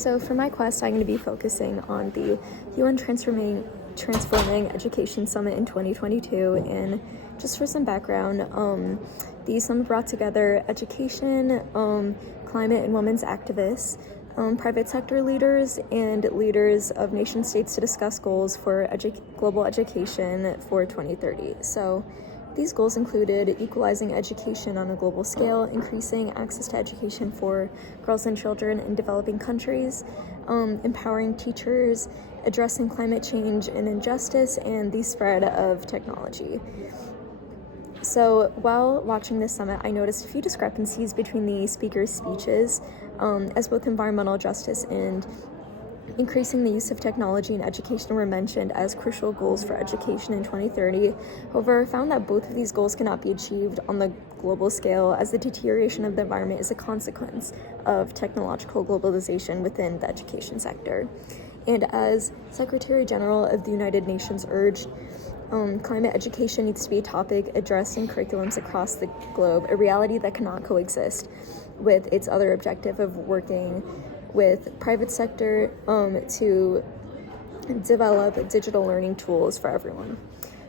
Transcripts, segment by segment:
So for my quest, I'm going to be focusing on the UN Transforming Education Summit in 2022. And just for some background, the summit brought together education, climate and women's activists, private sector leaders, and leaders of nation states to discuss goals for global education for 2030. So these goals included equalizing education on a global scale, increasing access to education for girls and children in developing countries, empowering teachers, addressing climate change and injustice, and the spread of technology. So while watching this summit, I noticed a few discrepancies between the speakers' speeches, as both environmental justice and increasing the use of technology in education were mentioned as crucial goals for education in 2030. However, I found that both of these goals cannot be achieved on the global scale, as the deterioration of the environment is a consequence of technological globalization within the education sector. And as Secretary General of the United Nations urged, climate education needs to be a topic addressed in curriculums across the globe, a reality that cannot coexist with its other objective of working with private sector to develop digital learning tools for everyone.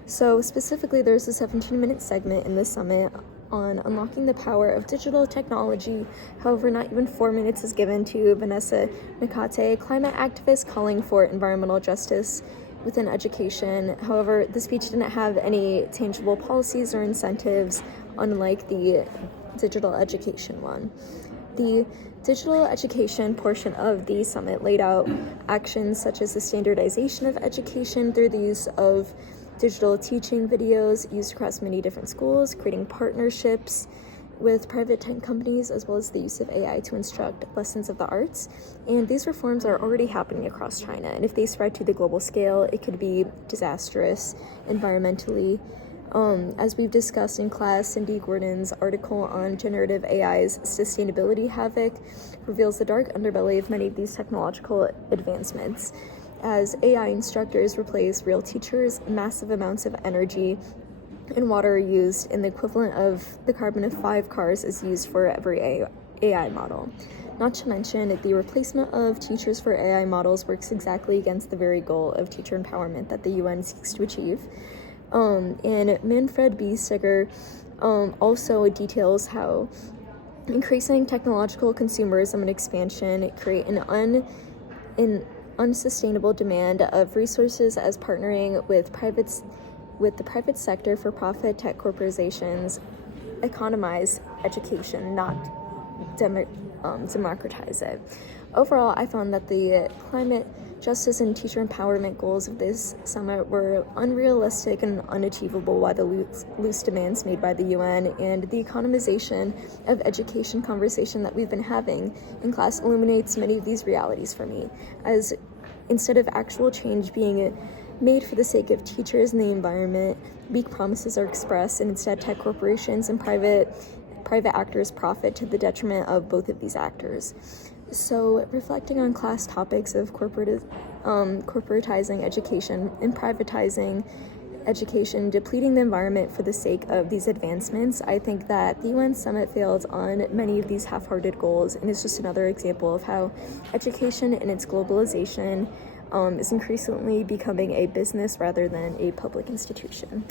So specifically, there's a 17-minute segment in this summit on unlocking the power of digital technology. However, not even 4 minutes is given to Vanessa Nakate, a climate activist calling for environmental justice within education. However, the speech didn't have any tangible policies or incentives, unlike the digital education one. The digital education portion of the summit laid out actions such as the standardization of education through the use of digital teaching videos used across many different schools, creating partnerships with private tech companies, as well as the use of AI to instruct lessons of the arts. And these reforms are already happening across China, and if they spread to the global scale, it could be disastrous environmentally. As we've discussed in class, Cindy Gordon's article on generative AI's sustainability havoc reveals the dark underbelly of many of these technological advancements. As AI instructors replace real teachers, massive amounts of energy and water are used, and the equivalent of the carbon of 5 cars is used for every AI model. Not to mention, the replacement of teachers for AI models works exactly against the very goal of teacher empowerment that the UN seeks to achieve. And Manfred B. Stigger also details how increasing technological consumerism and expansion create an unsustainable demand of resources, as partnering with the private sector for profit tech corporations economize education, not democratize it. Overall, I found that the climate justice and teacher empowerment goals of this summit were unrealistic and unachievable, while the loose demands made by the UN and the economization of education conversation that we've been having in class illuminates many of these realities for me, as instead of actual change being made for the sake of teachers and the environment, weak promises are expressed, and instead tech corporations and private actors profit to the detriment of both of these actors. So, reflecting on class topics of corporatizing education and privatizing education, depleting the environment for the sake of these advancements, I think that the UN Summit failed on many of these half-hearted goals, and it's just another example of how education and its globalization is increasingly becoming a business rather than a public institution.